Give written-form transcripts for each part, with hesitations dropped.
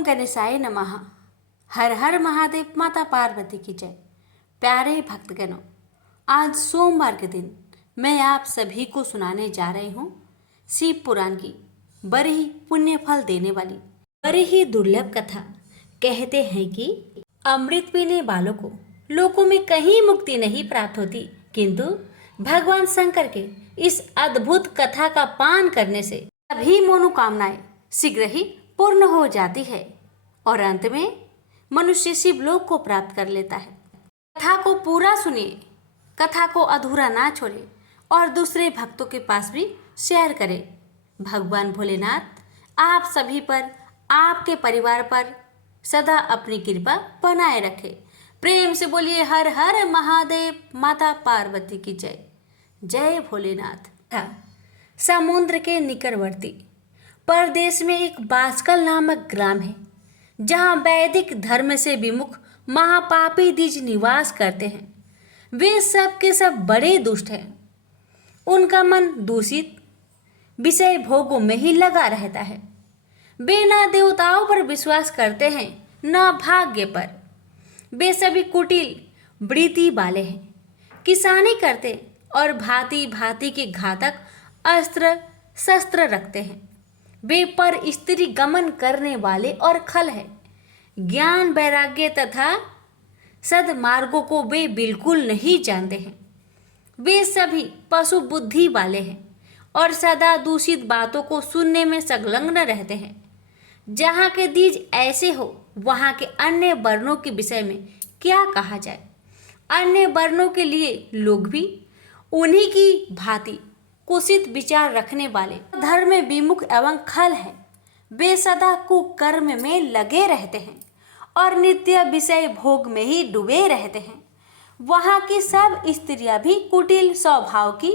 ओम गणेशाय नमः। हर हर महादेव। माता पार्वती की जय। प्यारे भक्तगणों, आज सोमवार के दिन मैं आप सभी को सुनाने जा रही हूँ शिव पुराण की बड़ी ही पुण्य फल देने वाली बड़ी ही दुर्लभ कथा। कहते हैं कि अमृत पीने वालों को लोकों में कहीं मुक्ति नहीं प्राप्त होती, किंतु भगवान शंकर के इस अद्भुत कथा का पान करने से सभी मनोकामनाएं शीघ्र ही पूर्ण हो जाती है और अंत में मनुष्य शिवलोक को प्राप्त कर लेता है। कथा को पूरा सुनिए, कथा को अधूरा ना छोड़े और दूसरे भक्तों के पास भी शेयर करें। भगवान भोलेनाथ आप सभी पर, आपके परिवार पर सदा अपनी कृपा बनाए रखे। प्रेम से बोलिए हर हर महादेव। माता पार्वती की जय। जय भोलेनाथ। समुद्र के निकटवर्ती परदेश में एक बांसकल नामक ग्राम है, जहाँ वैदिक धर्म से विमुख महापापी द्विज निवास करते हैं। वे सब के सब बड़े दुष्ट हैं। उनका मन दूषित विषय भोगों में ही लगा रहता है। वे न देवताओं पर विश्वास करते हैं न भाग्य पर। वे सभी कुटिल वृत्ति वाले हैं, किसानी करते और भांति भांति के घातक अस्त्र शस्त्र रखते हैं। वे पर स्त्री गमन करने वाले और खल है। ज्ञान वैराग्य तथा सद्मार्गों को वे बिल्कुल नहीं जानते हैं। वे सभी पशु बुद्धि वाले हैं और सदा दूषित बातों को सुनने में संलग्न रहते हैं। जहाँ के द्विज ऐसे हो, वहाँ के अन्य वर्णों के विषय में क्या कहा जाए। अन्य वर्णों के लिए लोग भी उन्हीं की भांति कुसित विचार रखने वाले, धर्म में विमुख एवं खल है। वे सदा कुकर्म में लगे रहते हैं और नित्य विषय भोग में ही डूबे रहते हैं। वहाँ की सब स्त्रियां भी कुटिल स्वभाव की,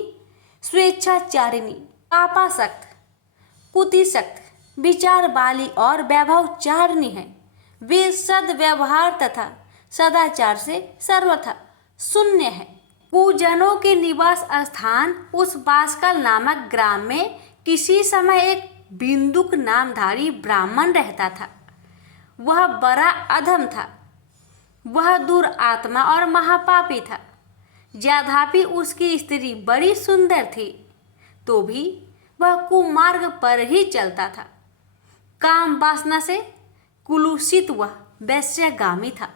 स्वेच्छाचारिणी, पापासक्त, कुतिसक्त, विचार वाली और वैभवचारिणी हैं। वे सद्व्यवहार तथा सदाचार से सर्वथा शून्य है। कुजनों के निवास स्थान उस बांसकल नामक ग्राम में किसी समय एक बिंदुक नामधारी ब्राह्मण रहता था। वह बड़ा अधम था। वह दुरात्मा और महापापी था। यद्यपि उसकी स्त्री बड़ी सुंदर थी, तो भी वह कुमार्ग पर ही चलता था। काम वासना से कुलुषित वह वैश्यगामी था।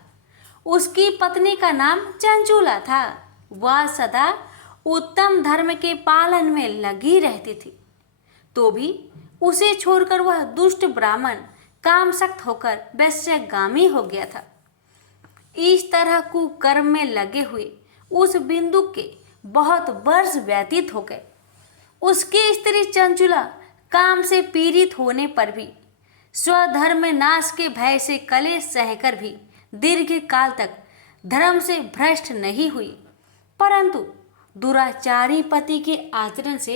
उसकी पत्नी का नाम चंचूला था। वह सदा उत्तम धर्म के पालन में लगी रहती थी, तो भी उसे छोड़कर वह दुष्ट ब्राह्मण कामशक्त होकर वैश्यगामी हो गया था। इस तरह कुकर्म में लगे हुए उस बिंदु के बहुत वर्ष व्यतीत हो गए। उसकी स्त्री चंचुला काम से पीड़ित होने पर भी, स्वधर्म नाश के भय से कलेश सहकर भी दीर्घ काल तक धर्म से भ्रष्ट नहीं हुई, परंतु दुराचारी पति के आचरण से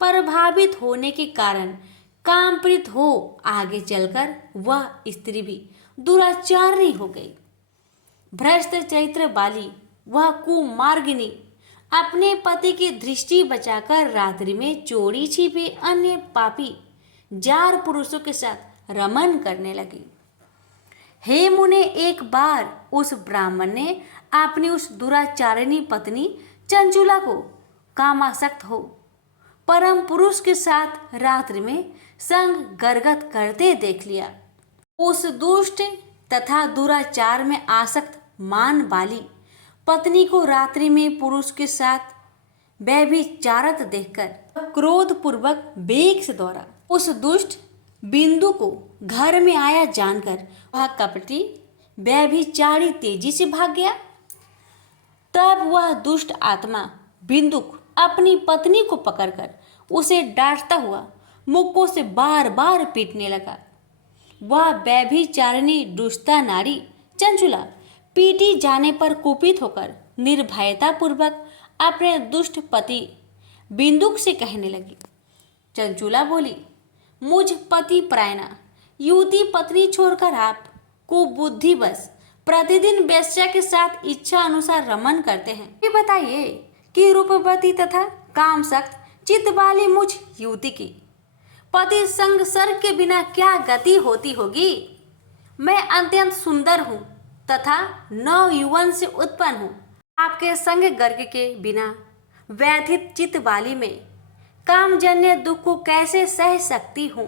प्रभावित होने के कारण कामप्रीत हो आगे चलकर वह स्त्री भी दुराचारी हो गई। भ्रष्ट चरित्र वाली वह कुमार्गिनी अपने पति की दृष्टि बचाकर रात्रि में चोरी छिपे अन्य पापी जार पुरुषों के साथ रमन करने लगी। हे मुने, एक बार उस ब्राह्मण ने अपनी उस दुराचारिणी पत्नी चंचुला को कामासक्त हो परम पुरुष के साथ रात्रि में संग गरगत करते देख लिया। उस दुष्ट तथा दुराचार में आसक्त मान वाली पत्नी को रात्रि में पुरुष के साथ व्यभिचारत देखकर क्रोध पूर्वक वेग से दौड़ा। उस दुष्ट बिंदु को घर में आया जानकर वह कपटी व्यभिचारी तेजी से भाग गया। तब वह दुष्ट आत्मा बिंदुक अपनी पत्नी को पकड़कर उसे डांटता हुआ मुक्कों से बार बार पीटने लगा। वह व्यभिचारिणी दुष्टा नारी चंचुला पीटी जाने पर कुपित होकर निर्भयता पूर्वक अपने दुष्ट पति बिंदुक से कहने लगी। चंचुला बोली, मुझ पति परायणा युवती पत्नी छोड़कर आप कुबुद्धिवश प्रतिदिन वेश्या के साथ इच्छा अनुसार रमन करते हैं। ये बताइए कि रूपवती तथा कामशक्त चित्त वाली मुझ युवती की पति संग सर्ग के बिना क्या गति होती होगी। मैं अत्यंत सुंदर हूँ तथा नव यौवन से उत्पन्न हूँ। आपके संग गर्ग के बिना व्यथित चित्त वाली में कामजन्य दुख को कैसे सह सकती हूँ।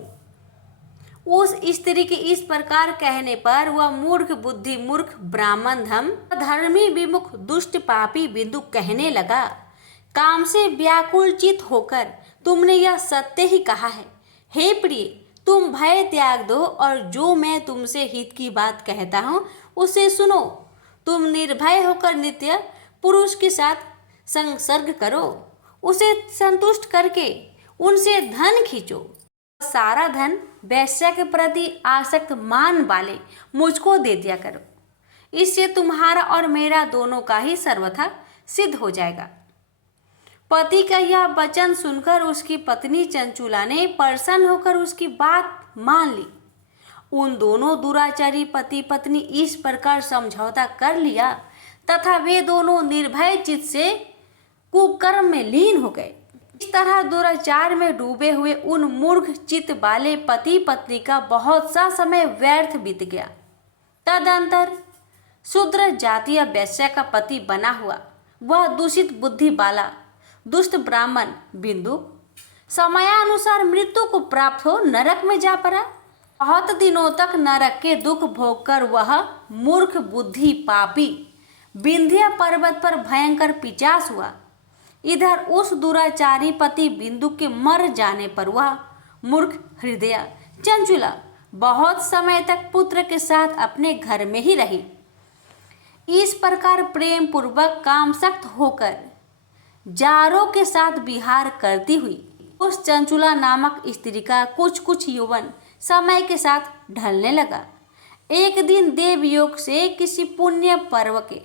उस स्त्री के इस प्रकार कहने पर वह मूर्ख बुद्धि मूर्ख ब्राह्मण धर्मी विमुख दुष्ट पापी बिंदु कहने लगा, काम से व्याकुल चित होकर तुमने यह सत्य ही कहा है। हे प्रिय, तुम भय त्याग दो और जो मैं तुमसे हित की बात कहता हूँ उसे सुनो। तुम निर्भय होकर नित्य पुरुष के साथ संसर्ग करो, उसे संतुष्ट करके उनसे धन खींचो। सारा धन वैश्या के प्रति आसक्त मान वाले मुझको दे दिया करो। इससे तुम्हारा और मेरा दोनों का ही सर्वथा सिद्ध हो जाएगा। पति का यह वचन सुनकर उसकी पत्नी चंचुला ने प्रसन्न होकर उसकी बात मान ली। उन दोनों दुराचारी पति पत्नी इस प्रकार समझौता कर लिया तथा वे दोनों निर्भय चित्त से कुकर्म में लीन हो गए। इस तरह दुराचार में डूबे हुए उन मूर्ख चित्त वाले पति पत्नी का बहुत सा समय व्यर्थ बीत गया। तदंतर शूद्र जातीय वैश्य का पति बना हुआ वह दूषित बुद्धि वाला दुष्ट ब्राह्मण बिंदु समयानुसार मृत्यु को प्राप्त हो नरक में जा पड़ा। बहुत दिनों तक नरक के दुख भोगकर वह मूर्ख बुद्धि पापी विंध्य पर्वत पर भयंकर पिचास हुआ। इधर उस दुराचारी पति बिंदु के मर जाने पर वह मूर्ख हृदय चंचुला बहुत समय तक पुत्र के साथ अपने घर में ही रही। इस प्रकार प्रेम पूर्वक कामसक्त होकर जारों के साथ विहार करती हुई उस चंचुला नामक स्त्री का कुछ यौवन समय के साथ ढलने लगा। एक दिन देवयोग से किसी पुण्य पर्व के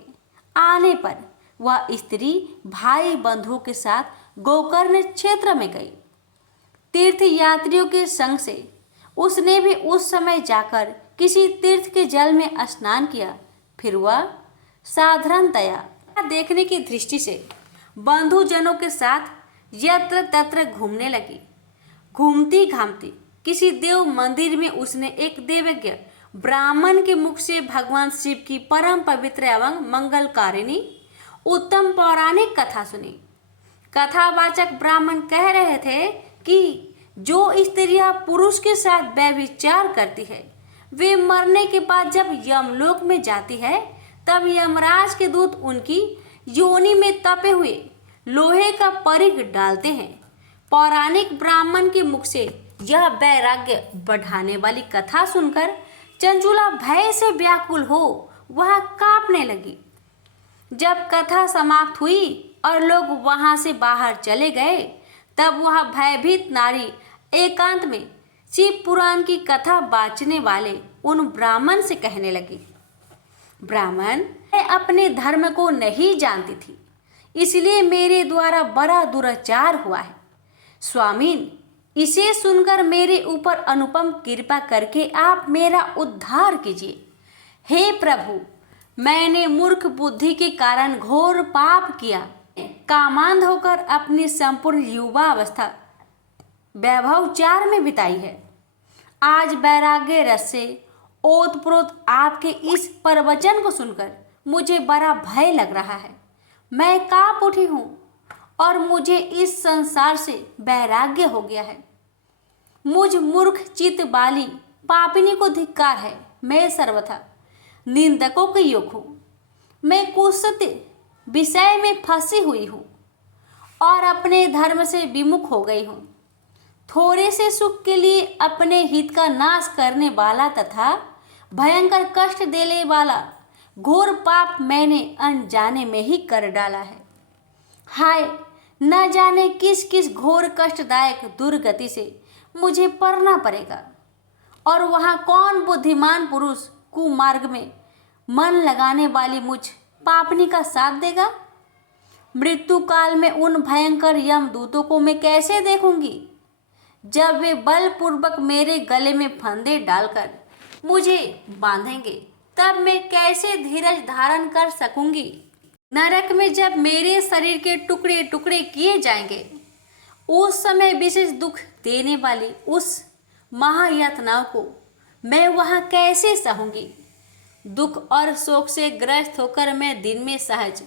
आने पर वह स्त्री भाई बंधुओं के साथ गोकर्ण क्षेत्र में गई। तीर्थ यात्रियों के संग से उसने भी उस समय जाकर किसी तीर्थ के जल में स्नान किया। फिर वह साधारणतया देखने की दृष्टि से बंधुजनों के साथ यत्र तत्र घूमने लगी। घूमती घामती किसी देव मंदिर में उसने एक देवज्ञ ब्राह्मण के मुख से भगवान शिव की परम पवित्र एवं मंगलकारिणी उत्तम पौराणिक कथा सुनी। कथावाचक ब्राह्मण कह रहे थे कि जो स्त्रियां पुरुष के साथ व्यभिचार करती है वे मरने के बाद जब यमलोक में जाती है तब यमराज के दूत उनकी योनि में तपे हुए लोहे का परिघ डालते हैं। पौराणिक ब्राह्मण के मुख से यह वैराग्य बढ़ाने वाली कथा सुनकर चंचुला भय से व्याकुल हो वह कांपने लगी। जब कथा समाप्त हुई और लोग वहां से बाहर चले गए तब वह भयभीत नारी एकांत में शिव पुराण की कथा बाँचने वाले उन ब्राह्मण से कहने लगी, ब्राह्मण, मैं अपने धर्म को नहीं जानती थी, इसलिए मेरे द्वारा बड़ा दुराचार हुआ है। स्वामीन, इसे सुनकर मेरे ऊपर अनुपम कृपा करके आप मेरा उद्धार कीजिए। हे प्रभु, मैंने मूर्ख बुद्धि के कारण घोर पाप किया, कामांध होकर अपनी संपूर्ण युवा अवस्था वैभवचार में बिताई है। आज वैराग्य रस से ओतप्रोत आपके इस प्रवचन को सुनकर मुझे बड़ा भय लग रहा है। मैं कांप उठी हूँ और मुझे इस संसार से वैराग्य हो गया है। मुझ मूर्ख चित्त वाली पापिनी को धिक्कार है। मैं सर्वथा निंदकों के योग हूँ। मैं कुत्सित विषय में फंसी हुई हूँ और अपने धर्म से विमुख हो गई हूँ। थोड़े से सुख के लिए अपने हित का नाश करने वाला तथा भयंकर कष्ट देने वाला घोर पाप मैंने अनजाने में ही कर डाला है। हाय, न जाने किस किस घोर कष्टदायक दुर्गति से मुझे पड़ना पड़ेगा और वहाँ कौन बुद्धिमान पुरुष कुमार्ग में मन लगाने वाली मुझ पापनी का साथ देगा। मृत्यु काल में उन भयंकर यमदूतों को मैं कैसे देखूंगी जब वे बलपूर्वक मेरे गले में फंदे डालकर मुझे बांधेंगे, तब मैं कैसे धीरज धारण कर सकूंगी। नरक में जब मेरे शरीर के टुकड़े टुकड़े किए जाएंगे उस समय विशेष दुख देने वाली उस महायातनाओं को मैं वहाँ कैसे सहूँगी? दुख और शोक से ग्रस्त होकर मैं दिन में सहज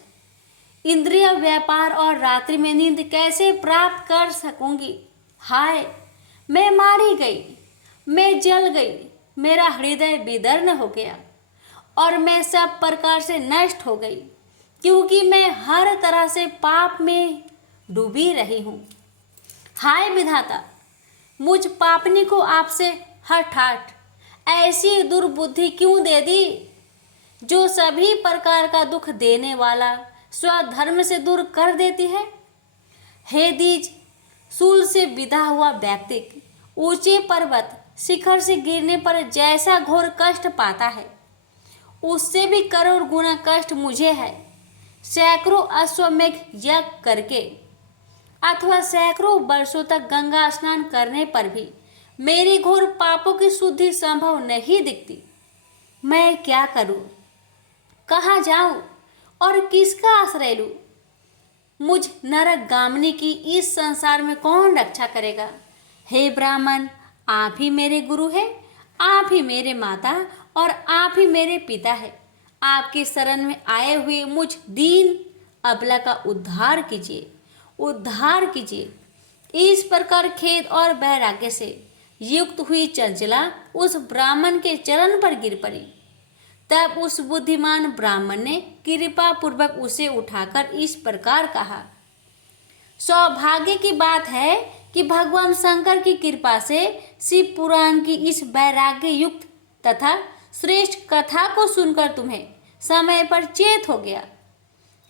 इंद्रिय व्यापार और रात्रि में नींद कैसे प्राप्त कर सकूंगी? हाय, मैं मारी गई, मैं जल गई, मेरा हृदय विदीर्ण हो गया और मैं सब प्रकार से नष्ट हो गई, क्योंकि मैं हर तरह से पाप में डूबी रही हूँ। हाय विधाता, मुझ पापनी को आपसे हठात ऐसी दुर्बुद्धि क्यों दे दी, जो सभी प्रकार का दुख देने वाला स्वधर्म से दूर कर देती है? हे दीज, सूल से विदा हुआ व्यक्ति ऊंचे पर्वत शिखर से गिरने पर जैसा घोर कष्ट पाता है, उससे भी करोड़ गुना कष्ट मुझे है। सैकड़ों अश्वमेघ यज्ञ करके अथवा सैकड़ों वर्षों तक गंगा स्नान करने पर भी मेरी घोर पापों की शुद्धि संभव नहीं दिखती। मैं क्या करूं? कहाँ जाऊं और किसका आश्रय लूं? मुझ नरकगामिनी की इस संसार में कौन रक्षा करेगा? हे ब्राह्मण, आप ही मेरे गुरु हैं, आप ही मेरे माता और आप ही मेरे पिता है। आपकी शरण में आए हुए मुझ दीन अबला का उद्धार कीजिए, उद्धार कीजिए। इस प्रकार खेद और वैराग्य से युक्त हुई चंचला उस ब्राह्मण के चरण पर गिर पड़ी। तब उस बुद्धिमान ब्राह्मण ने कृपा पूर्वक उसे उठाकर इस प्रकार कहा, सौभाग्य की बात है कि भगवान शंकर की कृपा से शिव पुराण की इस वैराग्य युक्त तथा श्रेष्ठ कथा को सुनकर तुम्हें समय पर चेत हो गया।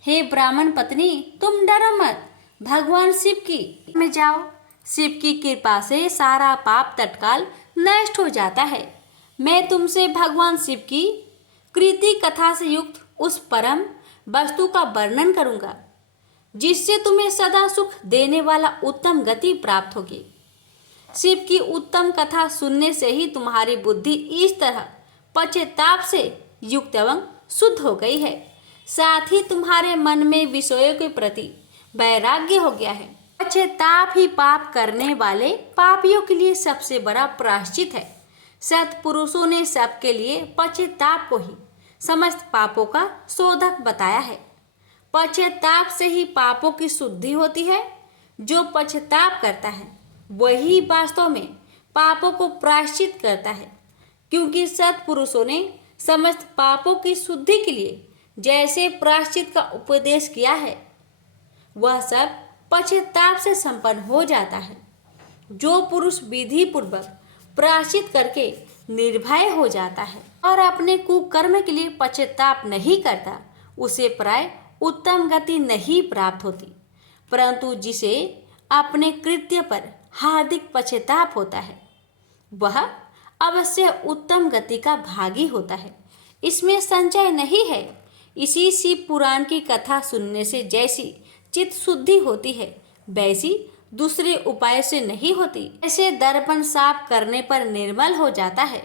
हे ब्राह्मण पत्नी, तुम डरो मत, भगवान शिव की में जाओ। शिव की कृपा से सारा पाप तत्काल नष्ट हो जाता है। मैं तुमसे भगवान शिव की कृति कथा से युक्त उस परम वस्तु का वर्णन करूंगा, जिससे तुम्हें सदा सुख देने वाला उत्तम गति प्राप्त होगी। शिव की उत्तम कथा सुनने से ही तुम्हारी बुद्धि इस तरह पश्चाताप से युक्त एवं शुद्ध हो गई है, साथ ही तुम्हारे मन में विषयों के प्रति वैराग्य हो गया है। पश्चाताप ही पाप करने वाले पापियों के लिए सबसे बड़ा प्रायश्चित है। सत्पुरुषों ने सबके लिए पश्चाताप को ही समस्त पापों का शोधक बताया है। पश्चाताप से ही पापों की शुद्धि होती है। जो पश्चाताप करता है वही वास्तव में पापों को प्रायश्चित करता है, क्योंकि सत्पुरुषों ने समस्त पापों की शुद्धि के लिए जैसे प्रायश्चित का उपदेश किया है, वह सब पश्चाताप से संपन्न हो जाता है। जो पुरुष विधि पूर्वक प्रायश्चित करके निर्भय हो जाता है और अपने कुकर्म के लिए पश्चाताप नहीं करता, उसे प्राय उत्तम गति नहीं प्राप्त होती। परंतु जिसे अपने कृत्य पर हार्दिक पश्चाताप होता है, वह अवश्य उत्तम गति का भागी होता है, इसमें संशय नहीं है। इसी शिव पुराण की कथा सुनने से जैसी चित्त शुद्धि होती है, वैसी दूसरे उपाय से नहीं होती। ऐसे दर्पण साफ करने पर निर्मल हो जाता है,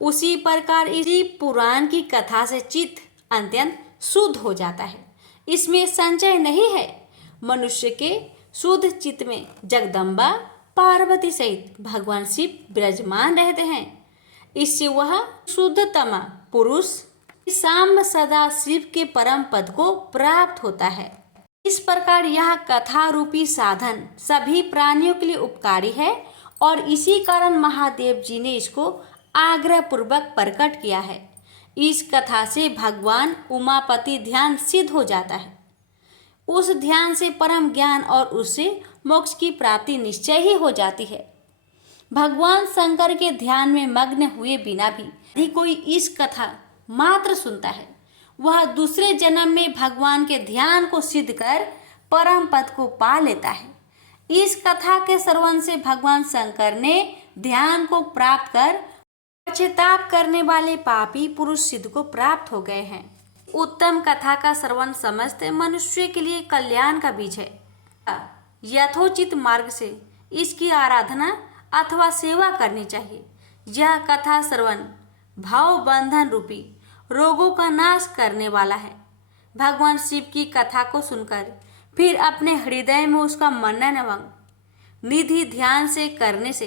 उसी प्रकार इसी पुराण की कथा से चित्त अत्यंत शुद्ध हो जाता है, इसमें संशय नहीं है। मनुष्य के शुद्ध चित्त में जगदम्बा पार्वती सहित भगवान शिव विराजमान रहते हैं। इससे वह शुद्धतम पुरुष साम्य सदा शिव के परम पद को प्राप्त होता है। इस प्रकार यह कथा रूपी साधन सभी प्राणियों के लिए उपकारी है और इसी कारण महादेव जी ने इसको आग्रह पूर्वक प्रकट किया है। इस कथा से भगवान उमापति ध्यान सिद्ध हो जाता है। उस ध्यान से परम ज्ञान और उससे मोक्ष की प्राप्ति निश्चय ही हो जाती है। भगवान शंकर के ध्यान में मग्न हुए बिना भी यदि कोई इस कथा मात्र सुनता है, वह दूसरे जन्म में भगवान के ध्यान को सिद्ध कर परम पद को पा लेता है। इस कथा के श्रवण से भगवान शंकर ने ध्यान को प्राप्त कर पश्चाताप करने वाले पापी पुरुष सिद्ध को प्राप्त हो गए हैं। उत्तम कथा का श्रवण समस्त मनुष्य के लिए कल्याण का बीज है। यथोचित मार्ग से इसकी आराधना अथवा सेवा करनी चाहिए। यह कथा श्रवण भाव बंधन रूपी रोगों का नाश करने वाला है। भगवान शिव की कथा को सुनकर फिर अपने हृदय में उसका मनन एवं निधि ध्यान से करने से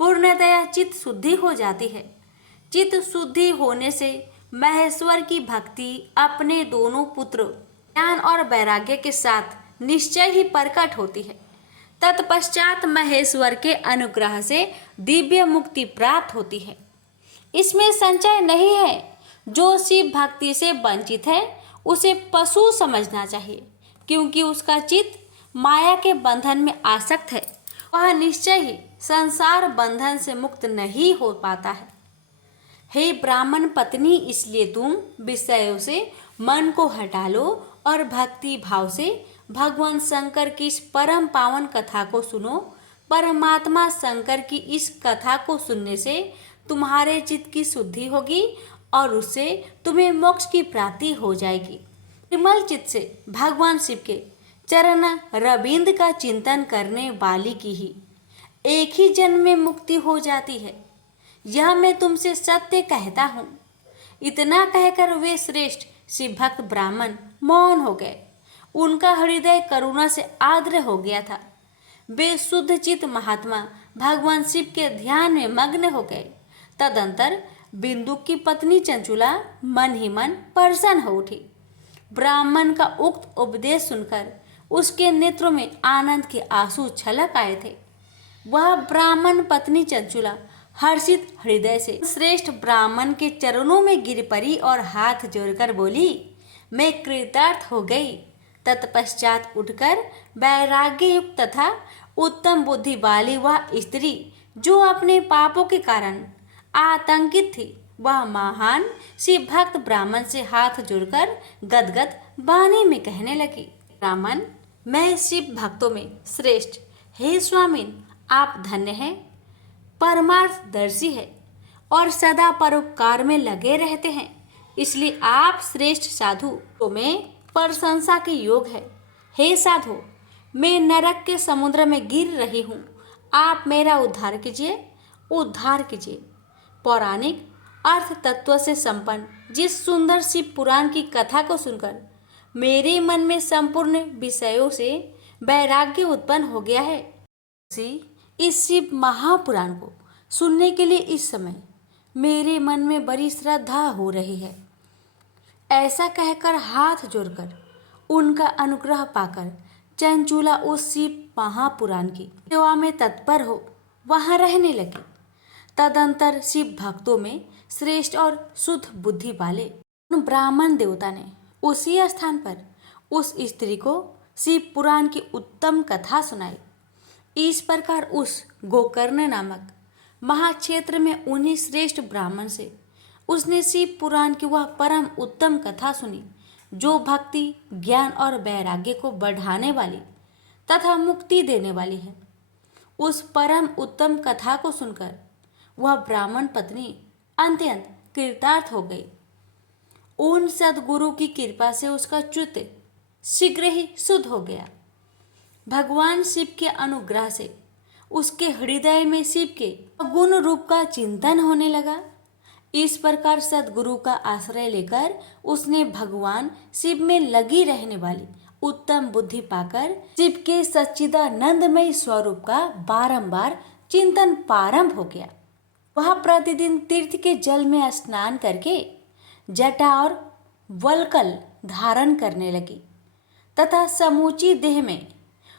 पूर्णतया चित्त शुद्धि हो जाती है। चित्त शुद्धि होने से महेश्वर की भक्ति अपने दोनों पुत्र ज्ञान और वैराग्य के साथ निश्चय ही प्रकट होती है। तत्पश्चात महेश्वर के अनुग्रह से दिव्य मुक्ति प्राप्त होती है। इसमें संशय नहीं है। जो शिव भक्ति से वंचित है उसे पशु समझना चाहिए, क्योंकि उसका चित्त माया के बंधन में आसक्त है। वह निश्चय ही संसार बंधन से मुक्त नहीं हो पाता है। हे ब्राह्मण पत्नी, इसलिए तुम विषयों से मन को हटा लो और भक्ति भाव से भगवान शंकर की इस परम पावन कथा को सुनो। परमात्मा शंकर की इस कथा को सुनने से तुम्हारे चित्त की शुद्धि होगी और उससे तुम्हें मोक्ष की प्राप्ति हो जाएगी। निर्मल चित्त से भगवान शिव के चरण रविंद का चिंतन करने वाली की ही एक ही जन्म में मुक्ति हो जाती है। यह मैं तुमसे सत्य कहता हूँ। इतना कहकर वे श्रेष्ठ शिव भक्त ब्राह्मण मौन हो गए। उनका हृदय करुणा से आर्द्र हो गया था। वे शुद्ध चित्त महात्मा भगवान शिव के ध्यान में मग्न हो गए। तदंतर बिंदु की पत्नी चंचुला मन ही मन प्रसन्न हो उठी। ब्राह्मण का उक्त उपदेश सुनकर उसके नेत्रों में आनंद के आंसू छलक आए थे। वह ब्राह्मण पत्नी चंचुला हर्षित हृदय से श्रेष्ठ ब्राह्मण के चरणों में गिर पड़ी और हाथ जोड़कर बोली, मैं कृतार्थ हो गई। तत्पश्चात उठकर वैराग्य युक्त तथा उत्तम बुद्धि वाली वह स्त्री जो अपने पापों के कारण आतंकित थी, वह महान शिव भक्त ब्राह्मण से हाथ जोड़कर गदगद वाणी में कहने लगी, ब्राह्मण, मैं शिव भक्तों में श्रेष्ठ। हे स्वामिन, आप धन्य हैं, परमार्थदर्शी है और सदा परोपकार में लगे रहते हैं, इसलिए आप श्रेष्ठ साधु तो में प्रशंसा के योग है। हे साधु, मैं नरक के समुद्र में गिर रही हूँ, आप मेरा उद्धार कीजिए, उद्धार कीजिए। पौराणिक अर्थ तत्व से संपन्न जिस सुंदर शिव पुराण की कथा को सुनकर मेरे मन में संपूर्ण विषयों से वैराग्य उत्पन्न हो गया है। इस शिव महापुराण को सुनने के लिए इस समय मेरे मन में बड़ी श्रद्धा हो रही है। ऐसा कहकर हाथ जोड़कर उनका अनुग्रह पाकर चंचुला उस शिव महापुराण की सेवा में तत्पर हो वहां रहने लगी। तदंतर शिव भक्तों में श्रेष्ठ और शुद्ध बुद्धि वाले उन ब्राह्मण देवता ने उसी स्थान पर उस स्त्री को शिव पुराण की उत्तम कथा सुनाई। इस प्रकार उस गोकर्ण नामक महाक्षेत्र में उन्हीं श्रेष्ठ ब्राह्मण से उसने शिव पुराण की वह परम उत्तम कथा सुनी, जो भक्ति, ज्ञान और वैराग्य को बढ़ाने वाली तथा मुक्ति देने वाली है। उस परम उत्तम कथा को सुनकर वह ब्राह्मण पत्नी अत्यंत कृतार्थ हो गई। उन सद्गुरु की कृपा से उसका चित्त शीघ्र ही शुद्ध हो गया। भगवान शिव के अनुग्रह से उसके हृदय में शिव के गुण रूप का चिंतन होने लगा। इस प्रकार सद्गुरु का आश्रय लेकर उसने भगवान शिव में लगी रहने वाली उत्तम बुद्धि पाकर शिव के सच्चिदानंदमय स्वरूप का बारंबार चिंतन प्रारंभ हो गया। वह प्रतिदिन तीर्थ के जल में स्नान करके जटा और वल्कल धारण करने लगी तथा समूची देह में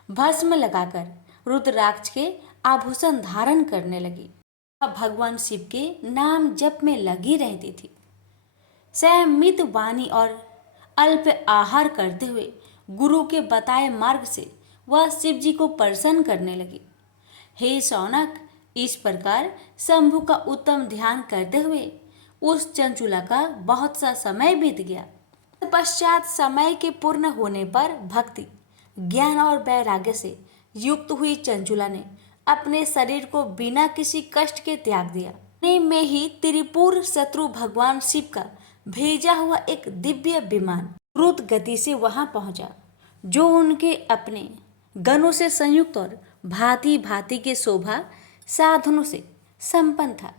भस्म लगाकर रुद्राक्ष के आभूषण धारण करने लगी। वह भगवान शिव के नाम जप में लगी रहती थी। संयमित वाणी और अल्प आहार करते हुए गुरु के बताए मार्ग से वह शिव जी को प्रसन्न करने लगी। हे शौनक, इस प्रकार शंभु का उत्तम ध्यान करते हुए उस चंचुला का बहुत सा समय बीत गया। पश्चात समय के पूर्ण होने पर भक्ति, ज्ञान और वैराग्य से युक्त हुई चंचुला ने अपने शरीर को बिना किसी कष्ट के त्याग दिया। इतने में ही त्रिपुर शत्रु भगवान शिव का भेजा हुआ एक दिव्य विमान द्रुत गति से वहां पहुंचा, जो उनके अपने गणों से संयुक्त और भांति भांति के शोभा साधनों से संपन्न था।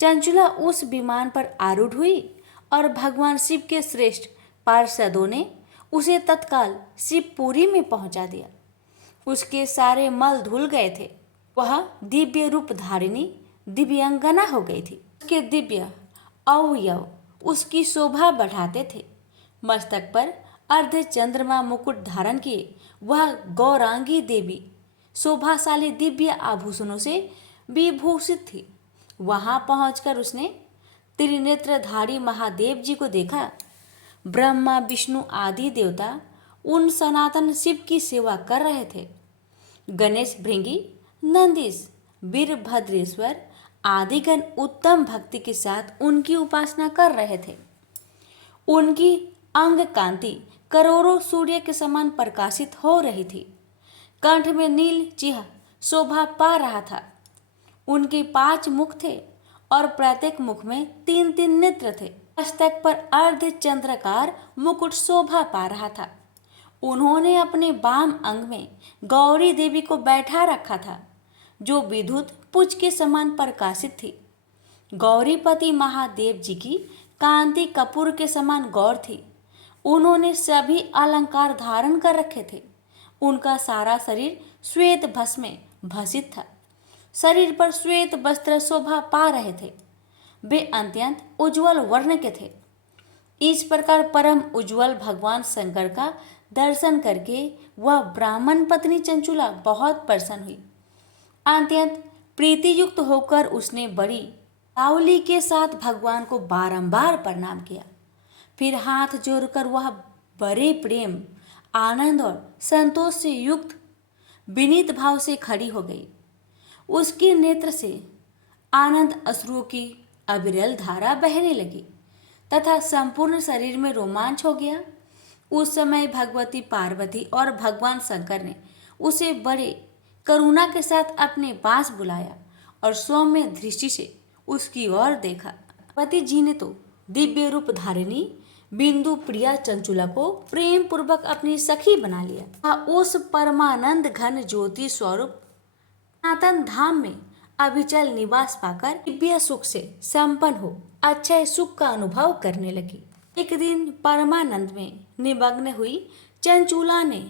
चंचुला उस विमान पर आरूढ़ हुई और भगवान शिव के श्रेष्ठ पार्षदों ने उसे तत्काल शिवपुरी में पहुंचा दिया। उसके सारे मल धुल गए थे। वह दिव्य रूप धारिणी दिव्यांगना हो गई थी। उसके दिव्य अवयव उसकी शोभा बढ़ाते थे। मस्तक पर अर्ध चंद्रमा मुकुट धारण किए वह गौरांगी देवी शोभाशाली दिव्य आभूषणों से विभूषित थी। वहां पहुंचकर उसने त्रिनेत्रधारी महादेव जी को देखा। ब्रह्मा विष्णु आदि देवता उन सनातन शिव की सेवा कर रहे थे। गणेश भृंगी, नंदीश, वीरभद्रेश्वर आदिगण उत्तम भक्ति के साथ उनकी उपासना कर रहे थे। उनकी अंग कांति करोड़ों सूर्य के समान प्रकाशित हो रही थी। कंठ में नील चिह्न शोभा पा रहा था। उनके 5 मुख थे और प्रत्येक मुख में 3-3 नेत्र थे। मस्तक पर अर्ध चंद्राकार मुकुट शोभा पा रहा था। उन्होंने अपने वाम अंग में गौरी देवी को बैठा रखा था, जो विद्युत पुंज के समान प्रकाशित थी। गौरीपति महादेव जी की कांति कपूर के समान गौर थी। उन्होंने सभी अलंकार धारण कर रखे थे। उनका सारा शरीर श्वेत भस्म में भसित था। शरीर पर श्वेत वस्त्र शोभा पा रहे थे। वे अत्यंत उज्जवल वर्ण के थे। इस प्रकार परम उज्जवल भगवान शंकर का दर्शन करके वह ब्राह्मण पत्नी चंचुला बहुत प्रसन्न हुई। अत्यंत प्रीतियुक्त होकर उसने बड़ी तावली के साथ भगवान को बारंबार प्रणाम किया। फिर हाथ जोड़कर वह बड़े प्रेम, आनंद और संतोष से युक्त विनीत भाव से खड़ी हो गई। उसके नेत्र से आनंद अश्रुओं की अविरल धारा बहने लगी तथा संपूर्ण शरीर में रोमांच हो गया। उस समय भगवती पार्वती और भगवान शंकर ने उसे बड़े करुणा के साथ अपने पास बुलाया और सौम्य दृष्टि से उसकी ओर देखा। पार्वती जी ने तो दिव्य रूप धारिणी बिंदु प्रिया चंचुला को प्रेम पूर्वक अपनी सखी बना लिया। उस परमानंद घन ज्योति स्वरूप सनातन धाम में अविचल निवास पाकर दिव्य सुख से संपन्न हो अक्षय सुख का अनुभव करने लगी। एक दिन परमानंद में निमग्न हुई चंचुला ने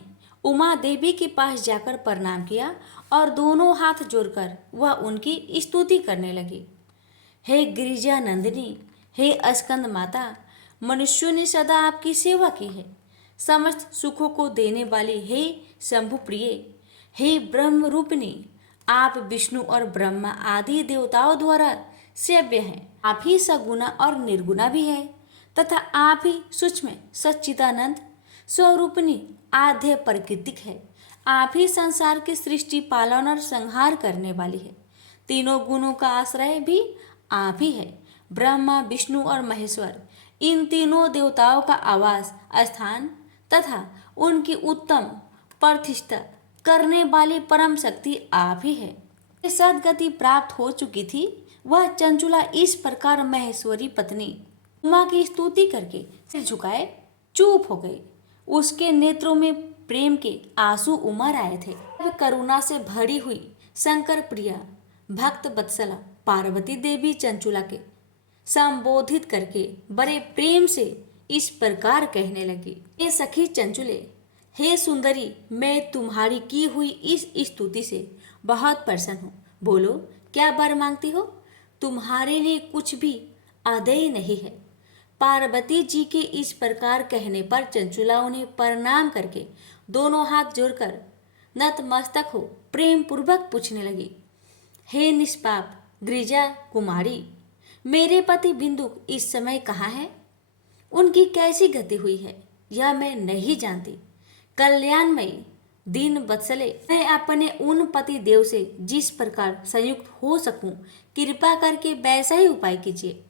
उमा देवी के पास जाकर प्रणाम किया और दोनों हाथ जोड़कर वह उनकी स्तुति करने लगी। हे गिरिजा नंदिनी, हे स्कंद माता, मनुष्यों ने सदा आपकी सेवा की है। समस्त सुखों को देने वाली हे शंभु प्रिय, हे ब्रह्म रूपिणी, आप विष्णु और ब्रह्मा आदि देवताओं द्वारा सेव्य हैं। आप ही सगुना और निर्गुणा भी है तथा आप ही सूक्ष्म सच्चिदानंद स्वरूपिणी आद्य प्रकृतिक है। आप ही संसार की सृष्टि, पालन और संहार करने वाली है। तीनों गुणों का आश्रय भी आप ही है। ब्रह्मा, विष्णु और महेश्वर, इन तीनों देवताओं का आवास स्थान तथा उनकी उत्तम प्रतिष्ठा करने वाली परम शक्ति आप ही है। सदगति प्राप्त हो चुकी थी वह चंचुला इस प्रकार महेश्वरी पत्नी उमा की स्तुति करके सिर झुकाए चुप हो गई। उसके नेत्रों में प्रेम के आंसू उमड़ आए थे। करुणा से भरी हुई शंकर प्रिया भक्त वत्सला पार्वती देवी चंचुला के संबोधित करके बड़े प्रेम से इस प्रकार कहने लगी। हे सखी चंचुले, हे सुंदरी, मैं तुम्हारी की हुई इस स्तुति से बहुत प्रसन्न हूँ। बोलो, क्या वर मांगती हो? तुम्हारे लिए कुछ भी अदेय नहीं है। पार्वती जी के इस प्रकार कहने पर चंचुला उन्हें प्रणाम करके दोनों हाथ जोड़कर नतमस्तक हो प्रेम पूर्वक पूछने लगी। हे निष्पाप गिरिजा कुमारी, मेरे पति बिंदु इस समय कहाँ है? उनकी कैसी गति हुई है यह मैं नहीं जानती। कल्याणमयी दीन वत्सले, मैं अपने उन पति देव से जिस प्रकार संयुक्त हो सकूं कृपा करके वैसा ही उपाय कीजिए।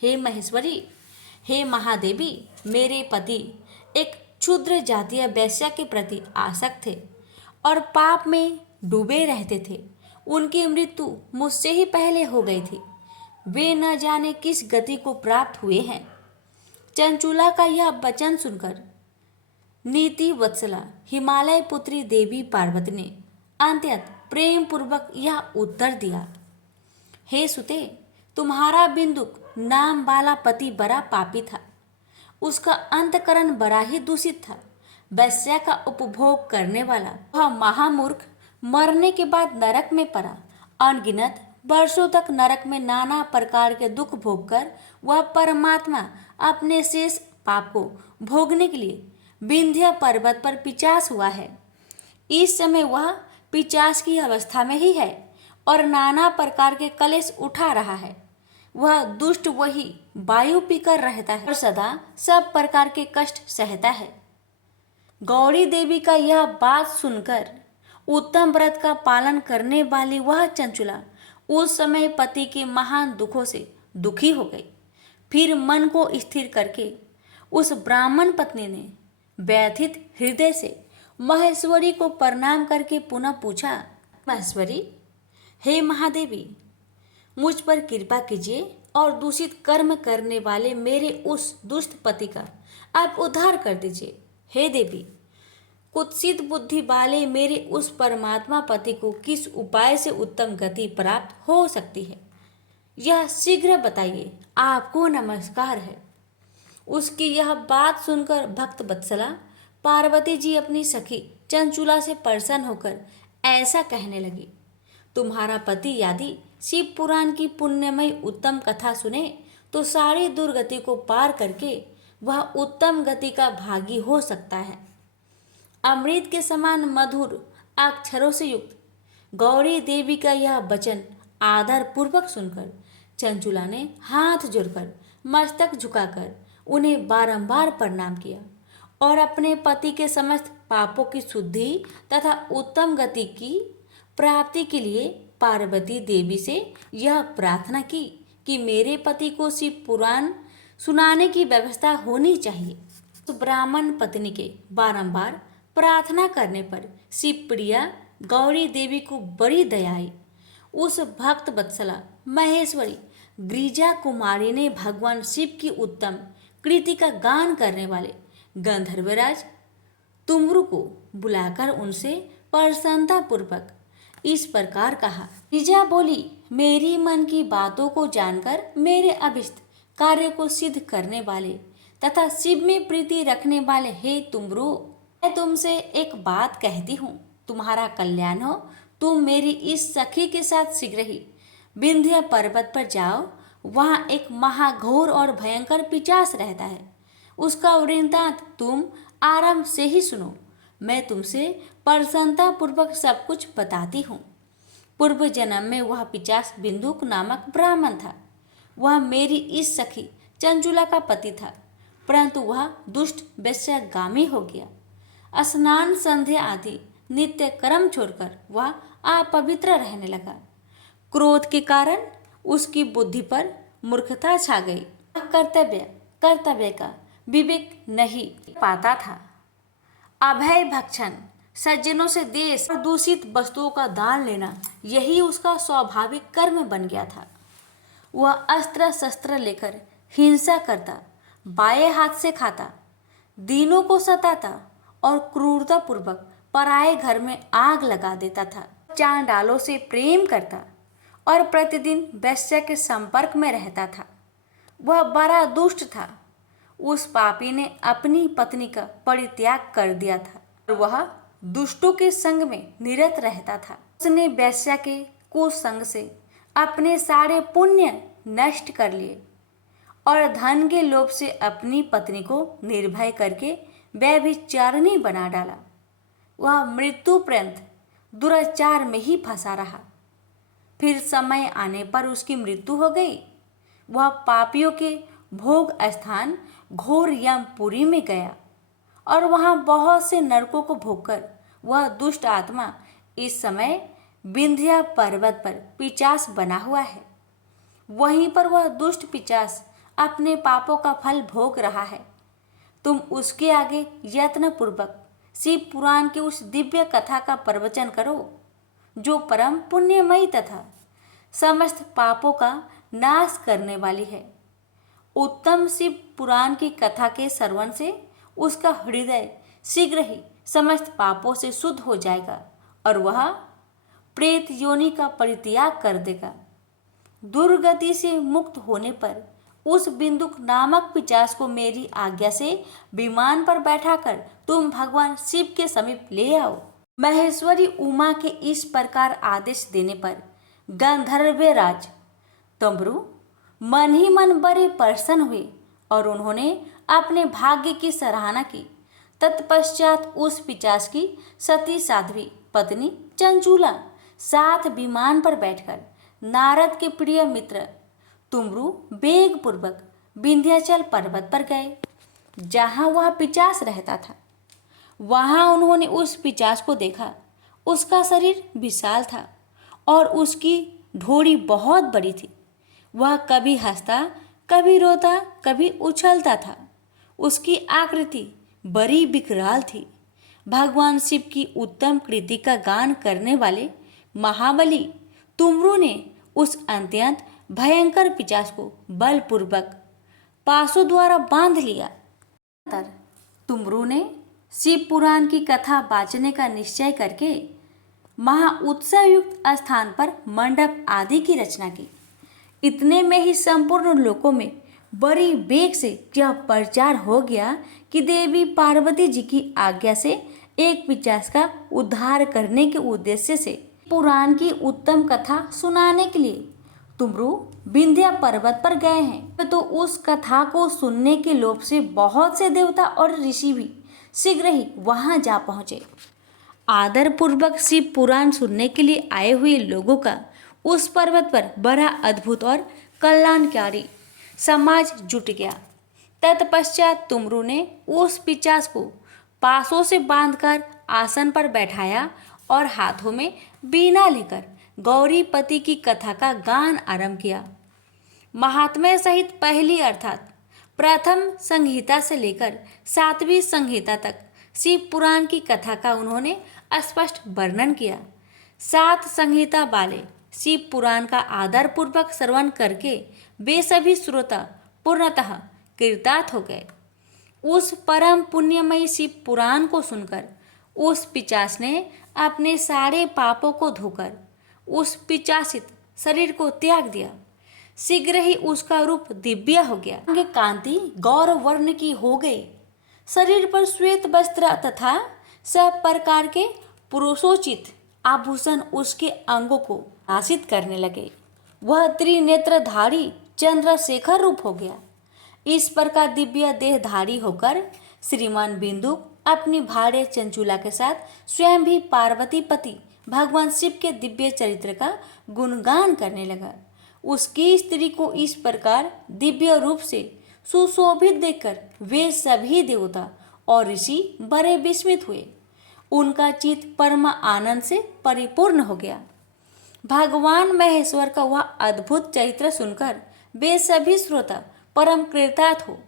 हे महेश्वरी, हे महादेवी, मेरे पति एक क्षुद्र जातीय वैश्या के प्रति आसक्त थे और पाप में डूबे रहते थे। उनकी मृत्यु मुझसे ही पहले हो गई थी। वे न जाने किस गति को प्राप्त हुए हैं। चंचुला का यह वचन सुनकर नीति वत्सला हिमालय पुत्री देवी पार्वती ने अत्यंत प्रेम पूर्वक यह उत्तर दिया। हे सुते, तुम्हारा बिंदुक नाम वाला पति बड़ा पापी था। उसका अंतकरण बड़ा ही दूषित था। वैश्या का उपभोग करने वाला वह महामूर्ख मरने के बाद नरक में पड़ा। अनगिनत वर्षों तक नरक में नाना प्रकार के दुख भोगकर वह परमात्मा अपने शेष पाप को भोगने के लिए विंध्य पर्वत पर पिचास हुआ है। इस समय वह पिचास की अवस्था में ही है और नाना प्रकार के कलेश उठा रहा है। वह दुष्ट वही वायु पीकर रहता है और सदा सब प्रकार के कष्ट सहता है। गौरी देवी का यह बात सुनकर उत्तम व्रत का पालन करने वाली वह चंचुला उस समय पति के महान दुखों से दुखी हो गई। फिर मन को स्थिर करके उस ब्राह्मण पत्नी ने व्यथित हृदय से महेश्वरी को प्रणाम करके पुनः पूछा, महेश्वरी, हे महादेवी, मुझ पर कृपा कीजिए और दूषित कर्म करने वाले मेरे उस दुष्ट पति का आप उद्धार कर दीजिए। हे देवी, कुत्सित बुद्धि वाले मेरे उस परमात्मा पति को किस उपाय से उत्तम गति प्राप्त हो सकती है, यह शीघ्र बताइए, आपको नमस्कार है। उसकी यह बात सुनकर भक्त वत्सला पार्वती जी अपनी सखी चंचुला से प्रसन्न होकर ऐसा कहने लगी, तुम्हारा पति यदि शिव पुराण की पुण्यमयी उत्तम कथा सुने तो सारी दुर्गति को पार करके वह उत्तम गति का भागी हो सकता है। अमृत के समान मधुर अक्षरों से युक्त गौरी देवी का यह वचन आदर पूर्वक सुनकर चंचुला ने हाथ जोड़कर मस्तक झुकाकर उन्हें बारंबार प्रणाम किया और अपने पति के समस्त पापों की शुद्धि तथा उत्तम गति की प्राप्ति के लिए पार्वती देवी से यह प्रार्थना की कि मेरे पति को शिव पुराण सुनाने की व्यवस्था होनी चाहिए। तो ब्राह्मण पत्नी के बारंबार प्रार्थना करने पर शिव प्रिया गौरी देवी को बड़ी दया आई। उस भक्त वत्सला महेश्वरी गिरिजा कुमारी ने भगवान शिव की उत्तम कृति का गान करने वाले गंधर्वराज तुमरु को बुलाकर उनसे प्रसन्नता पूर्वक इस प्रकार कहा। गिरिजा बोली, मेरी मन की बातों को जानकर मेरे अभिष्ट कार्य को सिद्ध करने वाले तथा शिव में प्रीति रखने वाले हे तुमरु, मैं तुमसे एक बात कहती हूँ, तुम्हारा कल्याण हो। तुम मेरी इस सखी के साथ शीघ्र ही विंध्य पर्वत पर जाओ। वहाँ एक महाघोर और भयंकर पिशाच रहता है। उसका वृत्तांत तुम आराम से ही सुनो। मैं तुमसे प्रसन्नता पूर्वक सब कुछ बताती हूँ। पूर्व जन्म में वह पिशाच बिंदुक नामक ब्राह्मण था। वह मेरी इस सखी चंचुला का पति था, परंतु वह दुष्ट वैश्यगामी हो गया। स्नान संध्या आदि नित्य कर्म छोड़कर वह अपवित्र रहने लगा। क्रोध के कारण उसकी बुद्धि पर मूर्खता छा गई। कर्तव्य का विवेक नहीं पाता था। अभय भक्षण, सज्जनों से देश और दूषित वस्तुओं का दान लेना, यही उसका स्वाभाविक कर्म बन गया था। वह अस्त्र शस्त्र लेकर हिंसा करता, बाएं हाथ से खाता, दीनों को सताता और क्रूरतापूर्वक पराये घर में आग लगा देता था। चांडालों से प्रेम करता और प्रतिदिन वैश्य के संपर्क में रहता था। वह बड़ा दुष्ट था। उस पापी ने अपनी पत्नी का परित्याग कर दिया था और वह दुष्टों के संग में निरत रहता था। उसने वैश्या के कुसंग से अपने सारे पुण्य नष्ट कर लिए और धन के लोभ से अपनी पत्नी को निर्भय करके व्यभिचारिणी बना डाला। वह मृत्यु पर्यंत दुराचार में ही फंसा रहा। फिर समय आने पर उसकी मृत्यु हो गई। वह पापियों के भोग स्थान घोर यमपुरी में गया और वहाँ बहुत से नरकों को भोगकर वह दुष्ट आत्मा इस समय विंध्या पर्वत पर पिशाच बना हुआ है। वहीं पर वह दुष्ट पिशाच अपने पापों का फल भोग रहा है। तुम उसके आगे यत्न पूर्वक शिव पुराण की उस दिव्य कथा का प्रवचन करो, जो परम पुण्यमयी तथा समस्त पापों का नाश करने वाली है। उत्तम शिव पुराण की कथा के श्रवण से उसका हृदय शीघ्र ही समस्त पापों से शुद्ध हो जाएगा और वह प्रेत योनि का परित्याग कर देगा। दुर्गति से मुक्त होने पर उस बिंदुक नामक पिशाच को मेरी आज्ञा से विमान पर बैठाकर तुम भगवान शिव के समीप ले आओ। महेश्वरी उमा के इस प्रकार आदेश देने पर गंधर्वराज। तुमरू मन ही मन बड़े प्रसन्न हुए और उन्होंने अपने भाग्य की सराहना की। तत्पश्चात उस पिशाच की सती साध्वी पत्नी चंचूला साथ विमान पर बैठकर नारद के प्रिय मित्र तुमरू वेग पूर्वक विंध्याचल पर्वत पर गए, जहाँ वह पिशाच रहता था। वहाँ उन्होंने उस पिशाच को देखा। उसका शरीर विशाल था और उसकी ढोड़ी बहुत बड़ी थी। वह कभी हंसता, कभी रोता, कभी उछलता था। उसकी आकृति बड़ी विकराल थी। भगवान शिव की उत्तम कृति का गान करने वाले महाबली तुमरू ने उस अत्यंत भयंकर पिशाच को बलपूर्वक पासों द्वारा बांध लिया। तदनंतर तुमरू ने शिव पुराण की कथा बाँचने का निश्चय करके महा उत्सव युक्त स्थान पर मंडप आदि की रचना की। इतने में ही संपूर्ण लोकों में बड़ी वेग से यह प्रचार हो गया कि देवी पार्वती जी की आज्ञा से एक पिशाच का उद्धार करने के उद्देश्य से पुराण की उत्तम कथा सुनाने के लिए तुमरू विंध्या पर्वत पर गए हैं। तो उस कथा को सुनने के लोभ से बहुत से देवता और ऋषि भी शीघ्र ही वहां जा पहुंचे। आदर पूर्वक शिव पुराण सुनने के लिए आए हुए लोगों का उस पर्वत पर बड़ा अद्भुत और कल्याणकारी समाज जुट गया। तत्पश्चात तुमरू ने उस पिशाच को पासों से बांधकर आसन पर बैठाया और हाथों में बीना लेकर गौरीपति की कथा का गान आरंभ किया। महात्म्य सहित पहली अर्थात प्रथम संहिता से लेकर 7वीं संहिता तक शिव पुराण की कथा का उन्होंने स्पष्ट वर्णन किया। 7 संहिता वाले शिव पुराण का आदर पूर्वक श्रवण करके वे सभी श्रोता पूर्णतः कृतार्थ हो गए। उस परम पुण्यमयी शिव पुराण को सुनकर उस पिशाच ने अपने सारे पापों को धोकर उस पिशाचित शरीर को त्याग दिया। शीघ्र ही उसका रूप दिव्य हो गया। अंग कांति गौर वर्ण की हो गई। शरीर पर श्वेत वस्त्र तथा सब प्रकार के पुरुषोचित आभूषण उसके अंगों को आशित करने लगे। वह त्रिनेत्रधारी चंद्रशेखर रूप हो गया। इस प्रकार दिव्य देहधारी होकर श्रीमान बिंदु अपनी भार्य चंचूला के साथ स्वयं भी पार्वती पति भगवान शिव के दिव्य चरित्र का गुणगान करने लगा। उसकी स्त्री को इस प्रकार दिव्य रूप से सुशोभित देखकर वे सभी देवता और ऋषि बड़े विस्मित हुए। उनका चित्त परम आनंद से परिपूर्ण हो गया। भगवान महेश्वर का वह अद्भुत चरित्र सुनकर वे सभी श्रोता परम कृतार्थ हो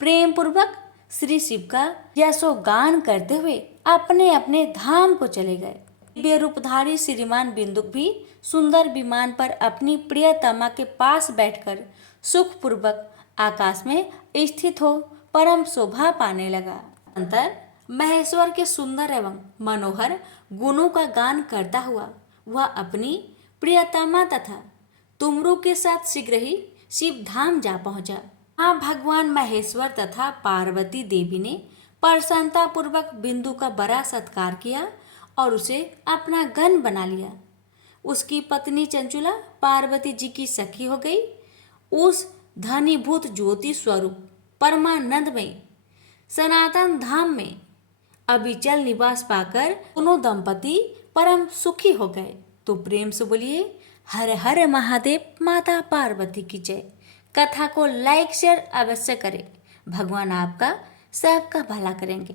प्रेम पूर्वक श्री शिव का यशोगान करते हुए अपने अपने धाम को चले गए। दिव्य रूपधारी श्रीमान बिंदुक भी सुंदर विमान पर अपनी प्रियतमा के पास बैठकर सुखपूर्वक आकाश में स्थित हो परम शोभा पाने लगा। अंतर महेश्वर के सुंदर एवं मनोहर गुणों का गान करता हुआ वह अपनी प्रियतमा तथा तुमरू के साथ शीघ्र ही शिव धाम जा पहुंचा। वहाँ भगवान महेश्वर तथा पार्वती देवी ने प्रसन्नता पूर्वक बिंदु का बड़ा सत्कार किया और उसे अपना गण बना लिया। उसकी पत्नी चंचुला पार्वती जी की सखी हो गई। उस धनीभूत ज्योति स्वरूप परमानंदमय सनातन धाम में अविचल निवास पाकर दोनों दंपति परम सुखी हो गए। तो प्रेम से बोलिए हर हर महादेव, माता पार्वती की जय। कथा को लाइक शेयर अवश्य करें। भगवान आपका सबका भला करेंगे।